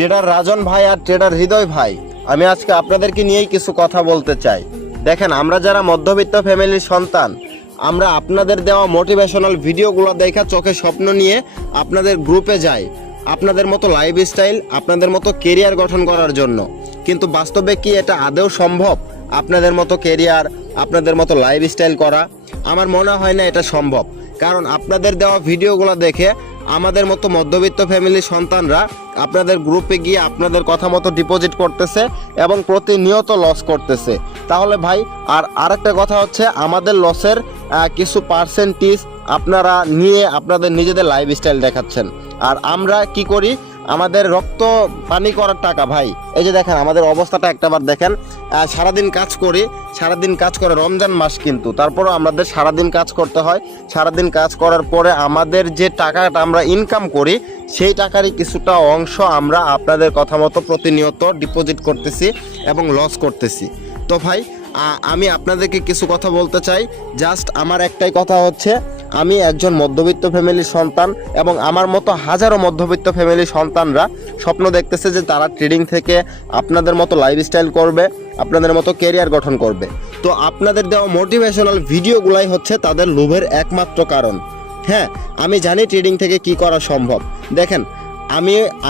Tedder রাজন ভাই আর tedder হৃদয় ভাই, আমি আজকে আপনাদেরকে নিয়েই কিছু কথা বলতে চাই। দেখেন, আমরা যারা মধ্যবিত্ত ফ্যামিলির সন্তান, আমরা আপনাদের দেওয়া মোটিভেশনাল ভিডিওগুলো দেখা চোখে স্বপ্ন নিয়ে আপনাদের গ্রুপে যাই আপনাদের মতো লাইফস্টাইল, আপনাদের মতো কেরিয়ার গঠন করার জন্য। কিন্তু বাস্তবে কি এটা আদৌ সম্ভব? আপনাদের মতো কেরিয়ার, আপনাদের মতো লাইফস্টাইল করা আমার মনে হয় না এটা সম্ভব। কারণ আপনাদের দেওয়া ভিডিওগুলো দেখে আমাদের মতো মধ্যবিত্ত ফ্যামিলির সন্তানরা আপনাদের গ্রুপে গিয়ে আপনাদের কথা মতো ডিপোজিট করতেছে এবং প্রতিনিয়ত লস করতেছে। তাহলে ভাই, আর আরেকটা কথা হচ্ছে, আমাদের লসের কিছু পার্সেন্টেজ আপনারা নিয়ে আপনাদের নিজেদের লাইফস্টাইল দেখাচ্ছেন। আর আমরা কি করি? আমাদের রক্ত পানি করার টাকা ভাই, এই যে দেখেন আমাদের অবস্থাটা একটাবার দেখেন। সারাদিন কাজ করি, সারাদিন কাজ করে রমজান মাস, কিন্তু তারপরও আমাদের সারাদিন কাজ করতে হয়। সারাদিন কাজ করার পরে আমাদের যে টাকাটা আমরা ইনকাম করি, সেই টাকারই কিছুটা অংশ আমরা আপনাদের কথা মতো প্রতিনিয়ত ডিপোজিট করতেছি এবং লস করতেছি। তো ভাই, আমি আপনাদেরকে কিছু কথা বলতে চাই। জাস্ট আমার একটাই কথা হচ্ছে, আমি একজন মধ্যবিত্ত ফ্যামিলির সন্তান এবং আমার মতো হাজারো মধ্যবিত্ত ফ্যামিলির সন্তানরা স্বপ্ন দেখতেছে যে তারা ট্রেডিং থেকে আপনাদের মতো লাইফস্টাইল করবে, আপনাদের মতো ক্যারিয়ার গঠন করবে। তো আপনাদের দেওয়া মোটিভেশনাল ভিডিওগুলাই হচ্ছে তাদের লোভের একমাত্র কারণ। হ্যাঁ, আমি জানি ট্রেডিং থেকে কি করা সম্ভব। দেখেন,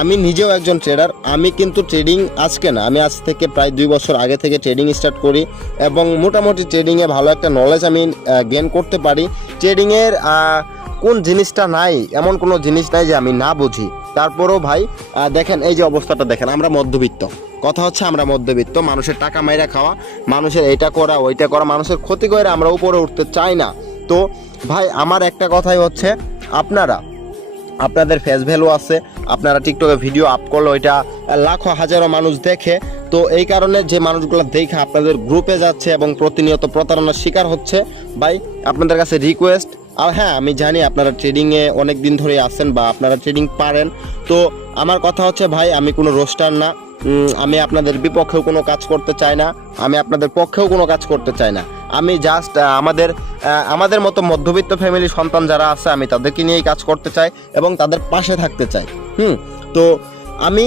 আমি নিজেও একজন ট্রেডার। আমি কিন্তু ট্রেডিং আজকে না, আমি আজ থেকে প্রায় 2 বছর আগে থেকে ট্রেডিং স্টার্ট করি এবং মোটামুটি ট্রেডিংয়ে ভালো একটা নলেজ আমি গেইন করতে পারি। ট্রেডিংয়ের কোন জিনিসটা নাই, এমন কোনো জিনিস নাই যে আমি না বুঝি। তারপরেও ভাই দেখেন, এই যে অবস্থাটা দেখেন, আমরা মধ্যবিত্ত। কথা হচ্ছে আমরা মধ্যবিত্ত, মানুষের টাকা মাইরা খাওয়া, মানুষের এইটা করা ওইটা করা, মানুষের ক্ষতি করে আমরা উপরে উঠতে চাই না। তো ভাই, আমার একটা কথাই হচ্ছে, আপনাদের ফেস ভ্যালু আছে, আপনারা টিকটকে ভিডিও আপ করলে ওইটা লাখো হাজারো মানুষ দেখে। তো এই কারণে যে মানুষগুলো দেখে আপনাদের গ্রুপে যাচ্ছে এবং প্রতিনিয়ত প্রতারণার শিকার হচ্ছে। ভাই, আপনাদের কাছে রিকোয়েস্ট, আর হ্যাঁ, আমি জানি আপনারা ট্রেডিংয়ে অনেক দিন ধরে আছেন বা আপনারা ট্রেডিং পারেন। তো আমার কথা হচ্ছে ভাই, আমি কোনো রোস্টার না, আমি আপনাদের বিপক্ষেও কোনো কাজ করতে চাই না, আমি আপনাদের পক্ষেও কোনো কাজ করতে চাই না। আমি জাস্ট আমাদের মতো মধ্যবিত্ত ফ্যামিলির সন্তান যারা আছে, আমি তাদেরকে নিয়েই কাজ করতে চাই এবং তাদের পাশে থাকতে চাই। তো আমি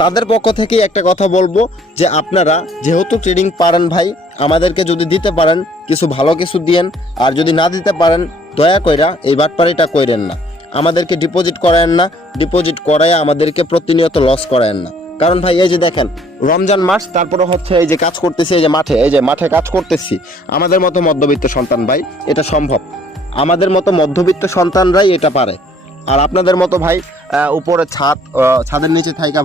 তাদের পক্ষ থেকেই একটা কথা বলবো যে আপনারা যেহেতু ট্রেডিং পারেন ভাই, আমাদেরকে যদি দিতে পারেন কিছু ভালো কিছু দিয়েন, আর যদি না দিতে পারেন দয়া কইরা এই বাটপাড়িটা কইরেন না, আমাদেরকে ডিপোজিট করায়েন না, ডিপোজিট করায় আমাদেরকে প্রতিনিয়ত লস করায়েন না। কারণ ভাই, এই যে দেখেন রমজান মাস, তারপরে হচ্ছে এই যে কাজ করতেছি, এই যে মাঠে কাজ করতেছি। আমাদের মতো মধ্যবিত্ত সন্তান ভাই, এটা সম্ভব। আমাদের মতো মধ্যবিত্ত সন্তানরাই এটা পারে। আর আপনাদের মতো ভাই উপরে ছাদের নিচে থাইকা